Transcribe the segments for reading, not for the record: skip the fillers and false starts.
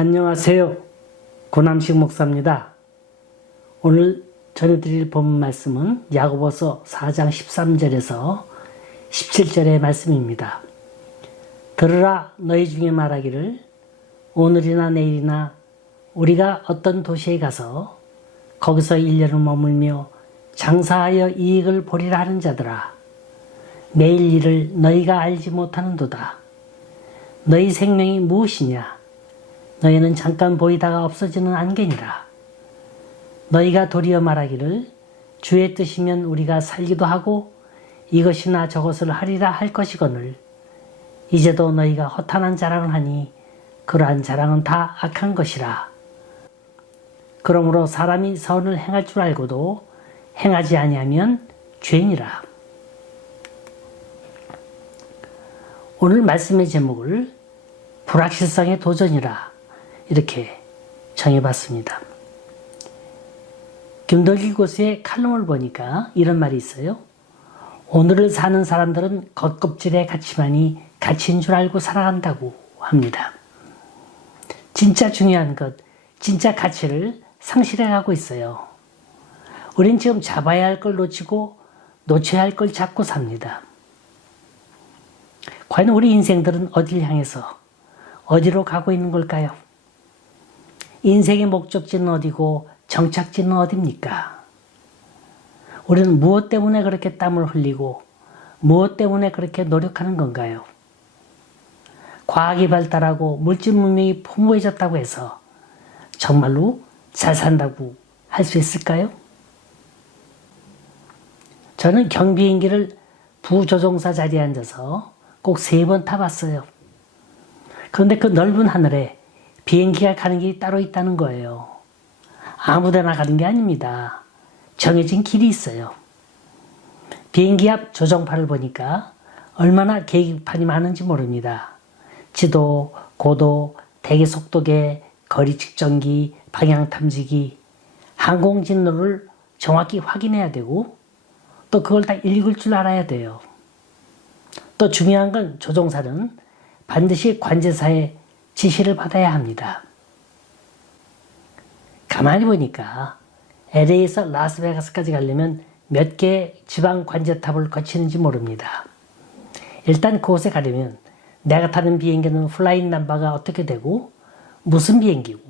안녕하세요. 고남식 목사입니다. 오늘 전해드릴 본문 말씀은 야고보서 4장 13절에서 17절의 말씀입니다. 들으라 너희 중에 말하기를 오늘이나 내일이나 우리가 어떤 도시에 가서 거기서 1년을 머물며 장사하여 이익을 보리라 하는 자들아, 내일 일을 너희가 알지 못하는도다. 너희 생명이 무엇이냐? 너희는 잠깐 보이다가 없어지는 안개니라. 너희가 도리어 말하기를 주의 뜻이면 우리가 살기도 하고 이것이나 저것을 하리라 할 것이거늘 이제도 너희가 허탄한 자랑을 하니 그러한 자랑은 다 악한 것이라. 그러므로 사람이 선을 행할 줄 알고도 행하지 아니하면 죄니라. 오늘 말씀의 제목을 불확실성의 도전이라 이렇게 정해봤습니다. 김덕기 교수의 칼럼을 보니까 이런 말이 있어요. 오늘을 사는 사람들은 겉껍질의 가치만이 가치인 줄 알고 살아간다고 합니다. 진짜 중요한 것, 진짜 가치를 상실해가고 있어요. 우린 지금 잡아야 할 걸 놓치고 놓쳐야 할 걸 잡고 삽니다. 과연 우리 인생들은 어디를 향해서 어디로 가고 있는 걸까요? 인생의 목적지는 어디고 정착지는 어디입니까? 우리는 무엇 때문에 그렇게 땀을 흘리고 무엇 때문에 그렇게 노력하는 건가요? 과학이 발달하고 물질 문명이 풍부해졌다고 해서 정말로 잘 산다고 할 수 있을까요? 저는 경비행기를 부조종사 자리에 앉아서 꼭 3번 타봤어요. 그런데 그 넓은 하늘에 비행기가 가는 길이 따로 있다는 거예요. 아무데나 가는 게 아닙니다. 정해진 길이 있어요. 비행기 앞 조정판을 보니까 얼마나 계기판이 많은지 모릅니다. 지도, 고도, 대기 속도계, 거리 측정기, 방향 탐지기, 항공 진로를 정확히 확인해야 되고 또 그걸 다 읽을 줄 알아야 돼요. 또 중요한 건 조종사는 반드시 관제사의 지시를 받아야 합니다. 가만히 보니까 LA에서 라스베가스까지 가려면 몇 개의 지방 관제탑을 거치는지 모릅니다. 일단 그곳에 가려면 내가 타는 비행기는 플라잉 넘버가 어떻게 되고 무슨 비행기고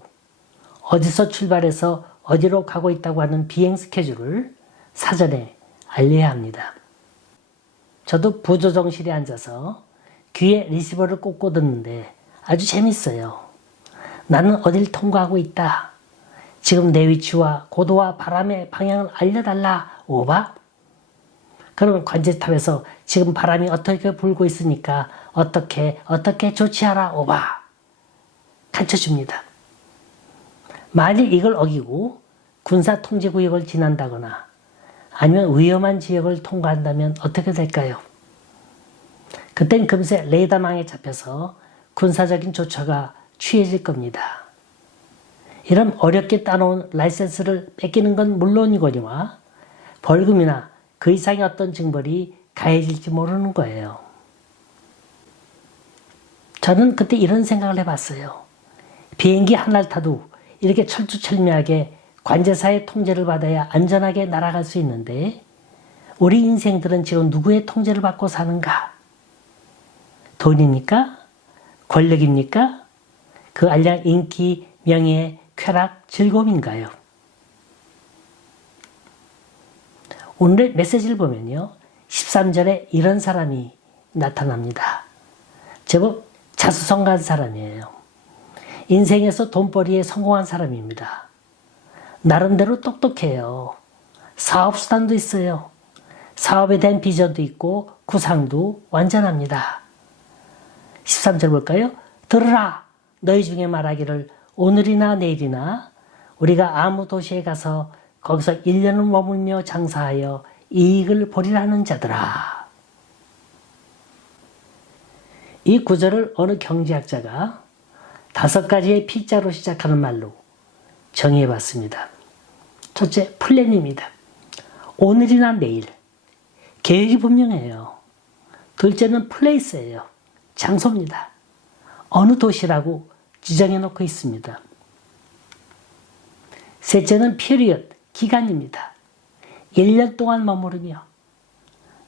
어디서 출발해서 어디로 가고 있다고 하는 비행 스케줄을 사전에 알려야 합니다. 저도 부조종실에 앉아서 귀에 리시버를 꽂고 듣는데 아주 재밌어요. 나는 어딜 통과하고 있다. 지금 내 위치와 고도와 바람의 방향을 알려달라. 오바? 그러면 관제탑에서 지금 바람이 어떻게 불고 있으니까 어떻게 조치하라. 오바? 가르쳐줍니다. 만일 이걸 어기고 군사 통제구역을 지난다거나 아니면 위험한 지역을 통과한다면 어떻게 될까요? 그땐 금세 레이더망에 잡혀서 군사적인 조처가 취해질 겁니다. 이런 어렵게 따놓은 라이센스를 뺏기는 건 물론이거니와 벌금이나 그 이상의 어떤 징벌이 가해질지 모르는 거예요. 저는 그때 이런 생각을 해봤어요. 비행기 하나를 타도 이렇게 철두철미하게 관제사의 통제를 받아야 안전하게 날아갈 수 있는데 우리 인생들은 지금 누구의 통제를 받고 사는가? 돈입니까? 권력입니까? 그 알량 인기, 명예, 쾌락, 즐거움인가요? 오늘의 메시지를 보면요. 13절에 이런 사람이 나타납니다. 제법 자수성가한 사람이에요. 인생에서 돈벌이에 성공한 사람입니다. 나름대로 똑똑해요. 사업수단도 있어요. 사업에 대한 비전도 있고 구상도 완전합니다. 13절 볼까요? 들으라 너희 중에 말하기를 오늘이나 내일이나 우리가 아무 도시에 가서 거기서 1년을 머물며 장사하여 이익을 보리라는 자들아. 이 구절을 어느 경제학자가 5가지의 P자로 시작하는 말로 정의해봤습니다. 첫째, 플랜입니다. 오늘이나 내일. 계획이 분명해요. 둘째는 플레이스예요. 장소입니다. 어느 도시라고 지정해 놓고 있습니다. 셋째는 period, 기간입니다. 1년 동안 머무르며.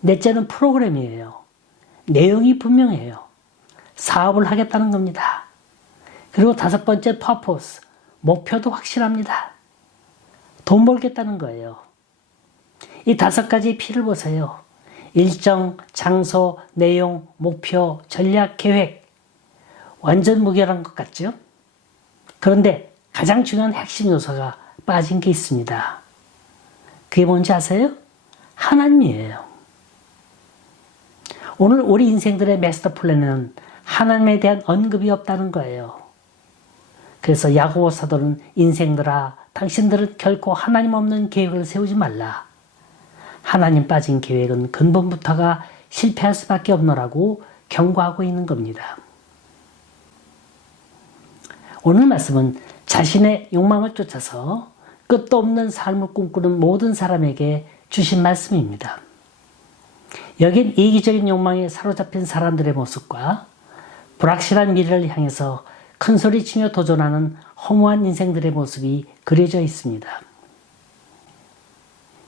넷째는 프로그램이에요. 내용이 분명해요. 사업을 하겠다는 겁니다. 그리고 다섯 번째 purpose, 목표도 확실합니다. 돈 벌겠다는 거예요. 이 다섯 가지 P를 보세요. 일정, 장소, 내용, 목표, 전략, 계획. 완전 무결한 것 같죠? 그런데 가장 중요한 핵심 요소가 빠진 게 있습니다. 그게 뭔지 아세요? 하나님이에요. 오늘 우리 인생들의 마스터 플랜은 하나님에 대한 언급이 없다는 거예요. 그래서 야고보 사도는 인생들아, 당신들은 결코 하나님 없는 계획을 세우지 말라. 하나님 빠진 계획은 근본부터가 실패할 수밖에 없노라고 경고하고 있는 겁니다. 오늘 말씀은 자신의 욕망을 쫓아서 끝도 없는 삶을 꿈꾸는 모든 사람에게 주신 말씀입니다. 여긴 이기적인 욕망에 사로잡힌 사람들의 모습과 불확실한 미래를 향해서 큰소리치며 도전하는 허무한 인생들의 모습이 그려져 있습니다.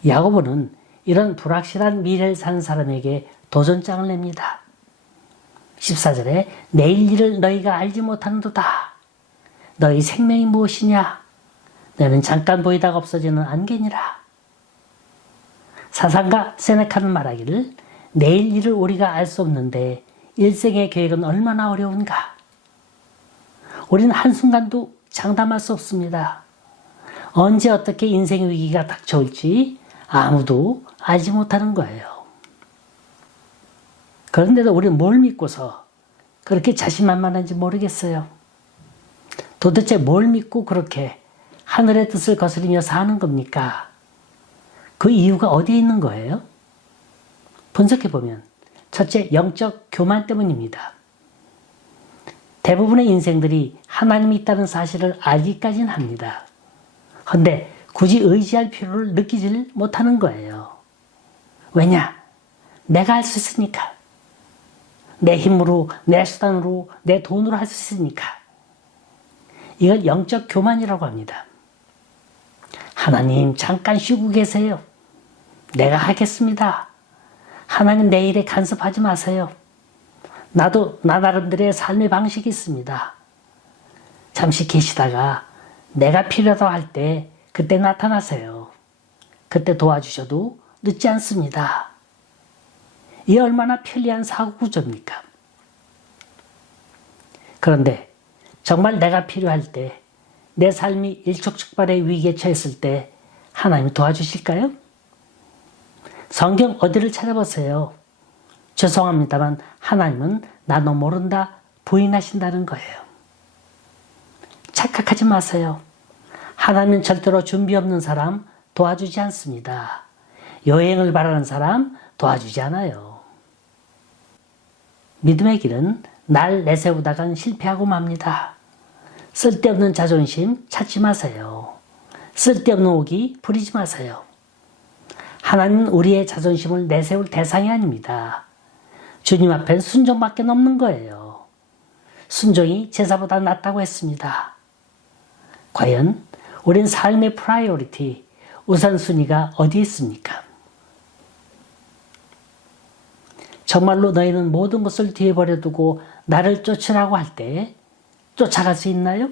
야고보는 이런 불확실한 미래를 사는 사람에게 도전장을 냅니다. 14절에 내일 일을 너희가 알지 못하는도다. 너희 생명이 무엇이냐? 너는 잠깐 보이다가 없어지는 안개니라. 사상가 세네카는 말하기를 내일 일을 우리가 알 수 없는데 일생의 계획은 얼마나 어려운가. 우리는 한순간도 장담할 수 없습니다. 언제 어떻게 인생의 위기가 닥쳐올지 아무도 알지 못하는 거예요. 그런데도 우리는 뭘 믿고서 그렇게 자신만만한지 모르겠어요. 도대체 뭘 믿고 그렇게 하늘의 뜻을 거스리며 사는 겁니까? 그 이유가 어디에 있는 거예요? 분석해보면 첫째, 영적 교만 때문입니다. 대부분의 인생들이 하나님이 있다는 사실을 알기까지는 합니다. 그런데 굳이 의지할 필요를 느끼질 못하는 거예요. 왜냐? 내가 할 수 있으니까. 내 힘으로, 내 수단으로, 내 돈으로 할 수 있으니까. 이걸 영적 교만이라고 합니다. 하나님 잠깐 쉬고 계세요. 내가 하겠습니다. 하나님 내 일에 간섭하지 마세요. 나도 나 나름대로의 삶의 방식이 있습니다. 잠시 계시다가 내가 필요하다고 할 때 그때 나타나세요. 그때 도와주셔도 늦지 않습니다. 이 얼마나 편리한 사고 구조입니까? 그런데 정말 내가 필요할 때, 내 삶이 일촉즉발의 위기에 처했을 때 하나님이 도와주실까요? 성경 어디를 찾아보세요. 죄송합니다만 하나님은 나도 모른다 부인하신다는 거예요. 착각하지 마세요. 하나님은 절대로 준비 없는 사람 도와주지 않습니다. 여행을 바라는 사람 도와주지 않아요. 믿음의 길은 날 내세우다간 실패하고 맙니다. 쓸데없는 자존심 찾지 마세요. 쓸데없는 오기 부리지 마세요. 하나님은 우리의 자존심을 내세울 대상이 아닙니다. 주님 앞엔 순종밖에 없는 거예요. 순종이 제사보다 낫다고 했습니다. 과연 우린 삶의 프라이오리티, 우선순위가 어디에 있습니까? 정말로 너희는 모든 것을 뒤에 버려두고 나를 쫓으라고 할 때 쫓아갈 수 있나요?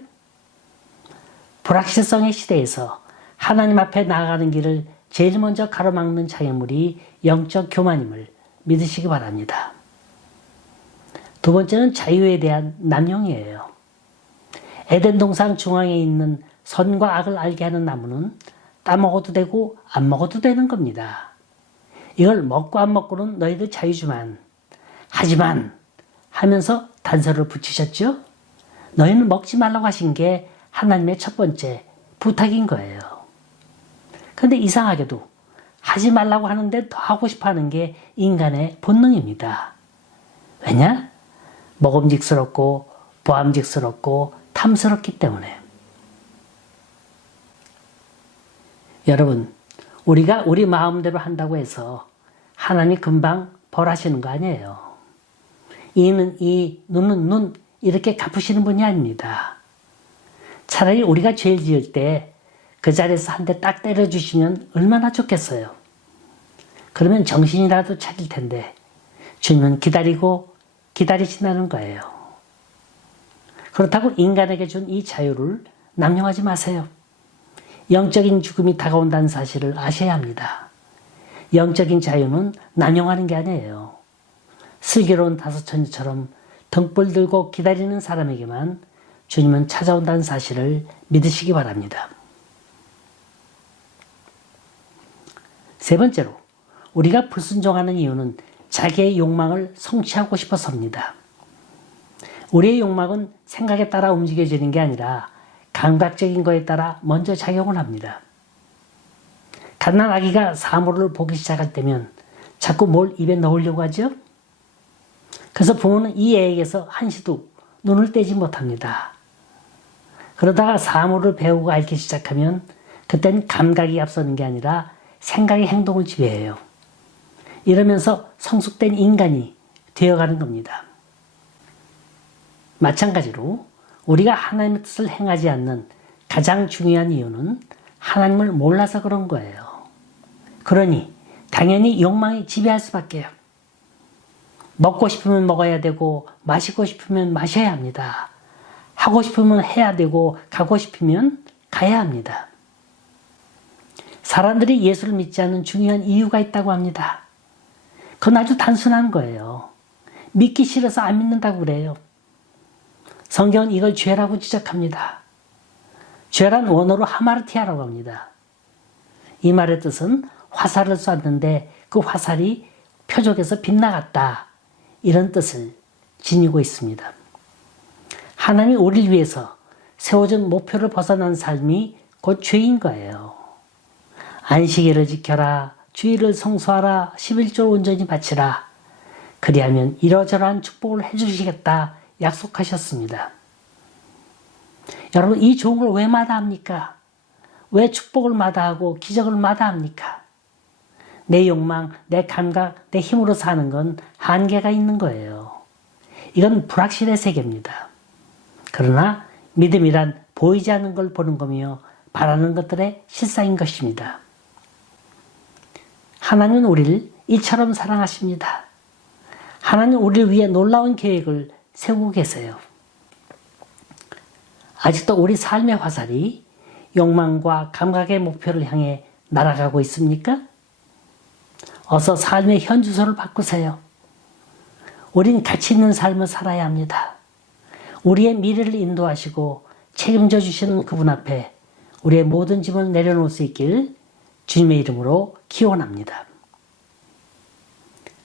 불확실성의 시대에서 하나님 앞에 나아가는 길을 제일 먼저 가로막는 장애물이 영적 교만임을 믿으시기 바랍니다. 두 번째는 자유에 대한 남용이에요. 에덴 동산 중앙에 있는 선과 악을 알게 하는 나무는 따먹어도 되고 안 먹어도 되는 겁니다. 이걸 먹고 안 먹고는 너희들 자유지만, 하지만 하면서 단서를 붙이셨죠? 너희는 먹지 말라고 하신 게 하나님의 첫 번째 부탁인 거예요. 그런데 이상하게도 하지 말라고 하는데 더 하고 싶어 하는 게 인간의 본능입니다. 왜냐? 먹음직스럽고 보암직스럽고 탐스럽기 때문에. 여러분, 우리가 우리 마음대로 한다고 해서 하나님이 금방 벌하시는 거 아니에요. 이는 이, 눈은 눈 이렇게 갚으시는 분이 아닙니다. 차라리 우리가 죄를 지을 때 그 자리에서 한 대 딱 때려주시면 얼마나 좋겠어요. 그러면 정신이라도 차릴 텐데 주님은 기다리신다는 거예요. 그렇다고 인간에게 준 이 자유를 남용하지 마세요. 영적인 죽음이 다가온다는 사실을 아셔야 합니다. 영적인 자유는 남용하는 게 아니에요. 슬기로운 다섯처녀처럼 등불 들고 기다리는 사람에게만 주님은 찾아온다는 사실을 믿으시기 바랍니다. 세 번째로, 우리가 불순종하는 이유는 자기의 욕망을 성취하고 싶어서입니다. 우리의 욕망은 생각에 따라 움직여지는 게 아니라 감각적인 거에 따라 먼저 작용을 합니다. 갓난 아기가 사물을 보기 시작할 때면 자꾸 뭘 입에 넣으려고 하죠? 그래서 부모는 이 애에게서 한시도 눈을 떼지 못합니다. 그러다가 사물을 배우고 알기 시작하면 그땐 감각이 앞서는 게 아니라 생각이 행동을 지배해요. 이러면서 성숙된 인간이 되어가는 겁니다. 마찬가지로 우리가 하나님의 뜻을 행하지 않는 가장 중요한 이유는 하나님을 몰라서 그런 거예요. 그러니 당연히 욕망이 지배할 수밖에요. 먹고 싶으면 먹어야 되고 마시고 싶으면 마셔야 합니다. 하고 싶으면 해야 되고 가고 싶으면 가야 합니다. 사람들이 예수를 믿지 않는 중요한 이유가 있다고 합니다. 그건 아주 단순한 거예요. 믿기 싫어서 안 믿는다고 그래요. 성경은 이걸 죄라고 지적합니다. 죄란 원어로 하마르티아라고 합니다. 이 말의 뜻은 화살을 쐈는데 그 화살이 표적에서 빗나갔다, 이런 뜻을 지니고 있습니다. 하나님이 우리를 위해서 세워준 목표를 벗어난 삶이 곧 죄인 거예요. 안식일을 지켜라, 주일을 성수하라, 11조를 온전히 바치라. 그리하면 이러저러한 축복을 해주시겠다 약속하셨습니다. 여러분, 이 좋은 걸 왜 마다합니까? 왜 축복을 마다하고 기적을 마다합니까? 내 욕망, 내 감각, 내 힘으로 사는 건 한계가 있는 거예요. 이건 불확실의 세계입니다. 그러나 믿음이란 보이지 않는 걸 보는 거며 바라는 것들의 실상인 것입니다. 하나님은 우리를 이처럼 사랑하십니다. 하나님은 우리를 위해 놀라운 계획을 세우고 계세요. 아직도 우리 삶의 화살이 욕망과 감각의 목표를 향해 날아가고 있습니까? 어서 삶의 현주소를 바꾸세요. 우린 가치 있는 삶을 살아야 합니다. 우리의 미래를 인도하시고 책임져 주시는 그분 앞에 우리의 모든 짐을 내려놓을 수 있길 주님의 이름으로 기원합니다.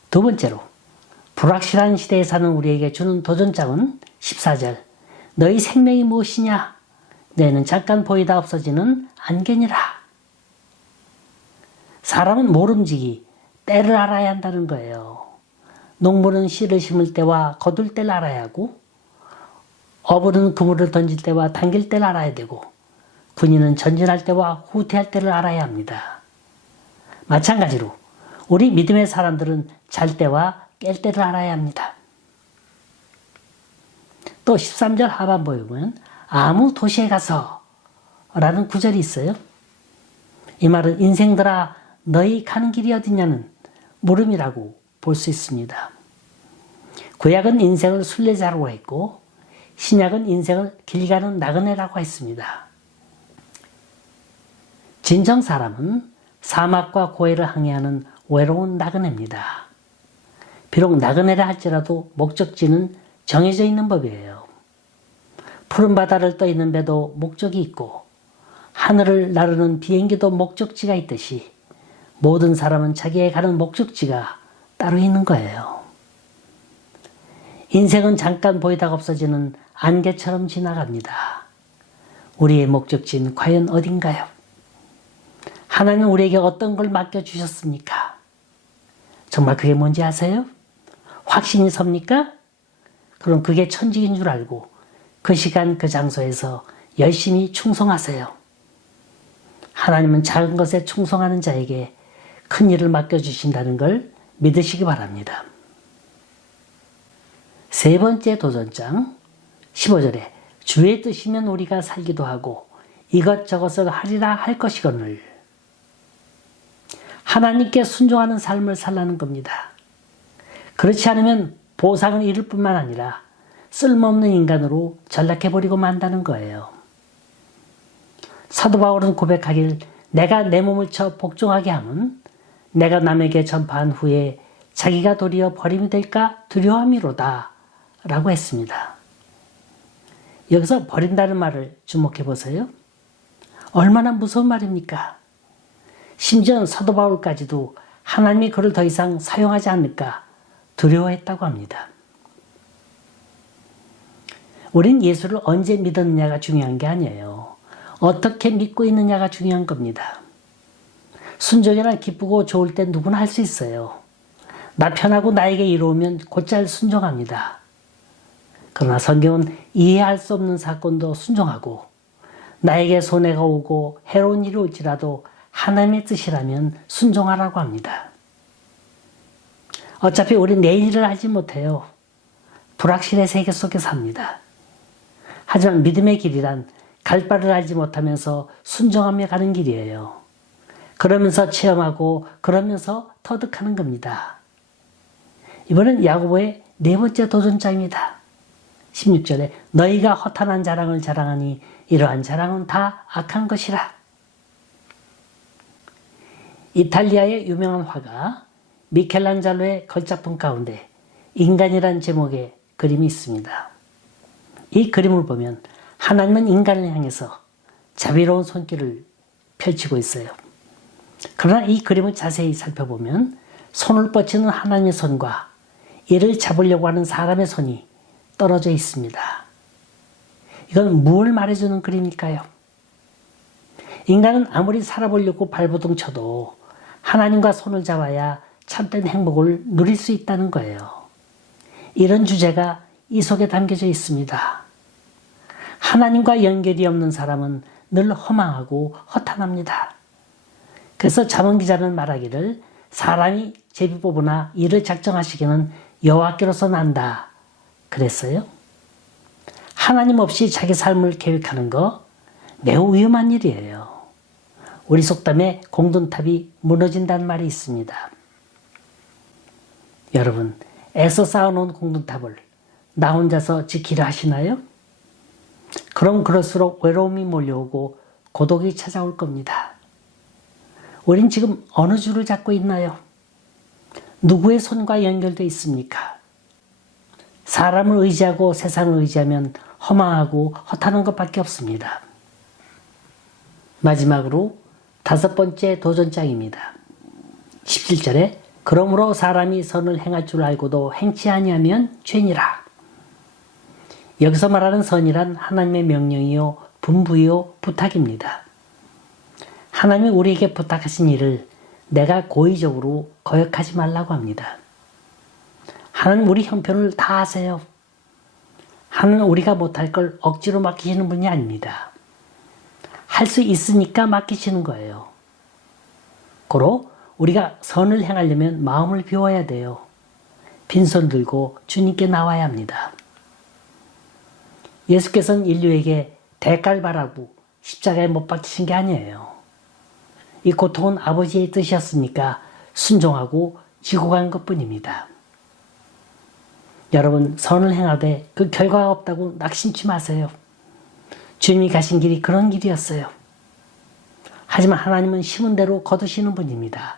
두 번째로, 불확실한 시대에 사는 우리에게 주는 도전장은 14절, 너희 생명이 무엇이냐? 너희는 잠깐 보이다 없어지는 안개니라. 사람은 모름지기, 때를 알아야 한다는 거예요. 농부는 씨를 심을 때와 거둘 때를 알아야 하고, 어부는 그물을 던질 때와 당길 때를 알아야 되고, 군인은 전진할 때와 후퇴할 때를 알아야 합니다. 마찬가지로 우리 믿음의 사람들은 잘 때와 깰 때를 알아야 합니다. 또 13절 하반부에 보면 아무 도시에 가서 라는 구절이 있어요. 이 말은 인생들아 너희 가는 길이 어디냐는 물음이라고 볼 수 있습니다. 구약은 인생을 순례자라고 했고 신약은 인생을 길 가는 나그네라고 했습니다. 진정 사람은 사막과 고해를 항해하는 외로운 나그네입니다. 비록 나그네라 할지라도 목적지는 정해져 있는 법이에요. 푸른 바다를 떠 있는 배도 목적이 있고 하늘을 나르는 비행기도 목적지가 있듯이 모든 사람은 자기의 가는 목적지가 따로 있는 거예요. 인생은 잠깐 보이다가 없어지는 안개처럼 지나갑니다. 우리의 목적지는 과연 어딘가요? 하나님은 우리에게 어떤 걸 맡겨주셨습니까? 정말 그게 뭔지 아세요? 확신이 섭니까? 그럼 그게 천직인 줄 알고 그 시간 그 장소에서 열심히 충성하세요. 하나님은 작은 것에 충성하는 자에게 큰 일을 맡겨주신다는 걸 믿으시기 바랍니다. 세 번째 도전장 15절에 주의 뜻이면 우리가 살기도 하고 이것저것을 하리라 할 것이거늘. 하나님께 순종하는 삶을 살라는 겁니다. 그렇지 않으면 보상을 잃을 뿐만 아니라 쓸모없는 인간으로 전락해버리고 만다는 거예요. 사도 바울은 고백하길 내가 내 몸을 쳐 복종하게 함은 내가 남에게 전파한 후에 자기가 도리어 버림이 될까 두려움이로다 라고 했습니다. 여기서 버린다는 말을 주목해 보세요. 얼마나 무서운 말입니까? 심지어 사도 바울까지도 하나님이 그를 더 이상 사용하지 않을까 두려워했다고 합니다. 우린 예수를 언제 믿었느냐가 중요한 게 아니에요. 어떻게 믿고 있느냐가 중요한 겁니다. 순종이란 기쁘고 좋을 때 누구나 할 수 있어요. 나 편하고 나에게 이로우면 곧잘 순종합니다. 그러나 성경은 이해할 수 없는 사건도 순종하고 나에게 손해가 오고 해로운 일이 올지라도 하나님의 뜻이라면 순종하라고 합니다. 어차피 우리 내일을 알지 못해요. 불확실의 세계 속에 삽니다. 하지만 믿음의 길이란 갈 바를 알지 못하면서 순종하며 가는 길이에요. 그러면서 체험하고 그러면서 터득하는 겁니다. 이번엔 야고보의 네 번째 도전장입니다. 16절에 너희가 허탄한 자랑을 자랑하니 이러한 자랑은 다 악한 것이라. 이탈리아의 유명한 화가 미켈란젤로의 걸작품 가운데 인간이란 제목의 그림이 있습니다. 이 그림을 보면 하나님은 인간을 향해서 자비로운 손길을 펼치고 있어요. 그러나 이 그림을 자세히 살펴보면 손을 뻗치는 하나님의 손과 이를 잡으려고 하는 사람의 손이 떨어져 있습니다. 이건 뭘 말해주는 그림일까요? 인간은 아무리 살아보려고 발버둥 쳐도 하나님과 손을 잡아야 참된 행복을 누릴 수 있다는 거예요. 이런 주제가 이 속에 담겨져 있습니다. 하나님과 연결이 없는 사람은 늘 허망하고 허탄합니다. 그래서 잠언 기자는 말하기를 사람이 제비 뽑으나 이를 작정하시기는 여호와께로서 난다 그랬어요. 하나님 없이 자기 삶을 계획하는 거 매우 위험한 일이에요. 우리 속담에 공든탑이 무너진다는 말이 있습니다. 여러분, 애써 쌓아놓은 공든탑을 나 혼자서 지키려 하시나요? 그럼 그럴수록 외로움이 몰려오고 고독이 찾아올 겁니다. 우린 지금 어느 줄을 잡고 있나요? 누구의 손과 연결되어 있습니까? 사람을 의지하고 세상을 의지하면 허망하고 허탄한 것밖에 없습니다. 마지막으로 5번째 도전장입니다. 17절에 그러므로 사람이 선을 행할 줄 알고도 행치 아니하면 죄니라. 여기서 말하는 선이란 하나님의 명령이요 분부요 부탁입니다. 하나님이 우리에게 부탁하신 일을 내가 고의적으로 거역하지 말라고 합니다. 하나님 우리 형편을 다 아세요. 하나님은 우리가 못할 걸 억지로 맡기시는 분이 아닙니다. 할 수 있으니까 맡기시는 거예요. 고로 우리가 선을 행하려면 마음을 비워야 돼요. 빈손 들고 주님께 나와야 합니다. 예수께서는 인류에게 대가를 바라고 십자가에 못 박히신 게 아니에요. 이 고통은 아버지의 뜻이었으니까 순종하고 지고 간 것뿐입니다. 여러분, 선을 행하되 그 결과가 없다고 낙심치 마세요. 주님이 가신 길이 그런 길이었어요. 하지만 하나님은 심은 대로 거두시는 분입니다.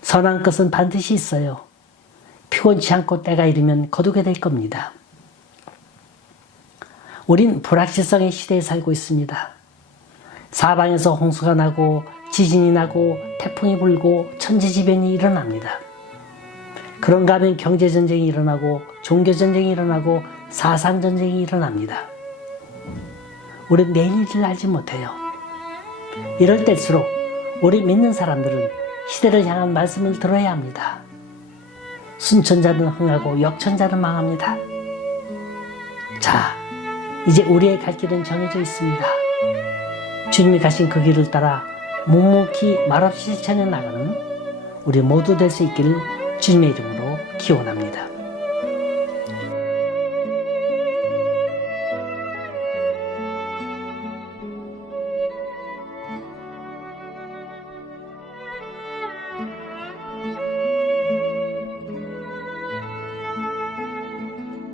선한 것은 반드시 있어요. 피곤치 않고 때가 이르면 거두게 될 겁니다. 우린 불확실성의 시대에 살고 있습니다. 사방에서 홍수가 나고 지진이 나고 태풍이 불고 천재지변이 일어납니다. 그런가 하면 경제전쟁이 일어나고 종교전쟁이 일어나고 사상전쟁이 일어납니다. 우린 내일을 알지 못해요. 이럴 때일수록 우리 믿는 사람들은 시대를 향한 말씀을 들어야 합니다. 순천자는 흥하고 역천자는 망합니다. 자, 이제 우리의 갈 길은 정해져 있습니다. 주님이 가신 그 길을 따라 묵묵히 말없이 실천해 나가는 우리 모두 될 수 있기를 주님의 이름으로 기원합니다.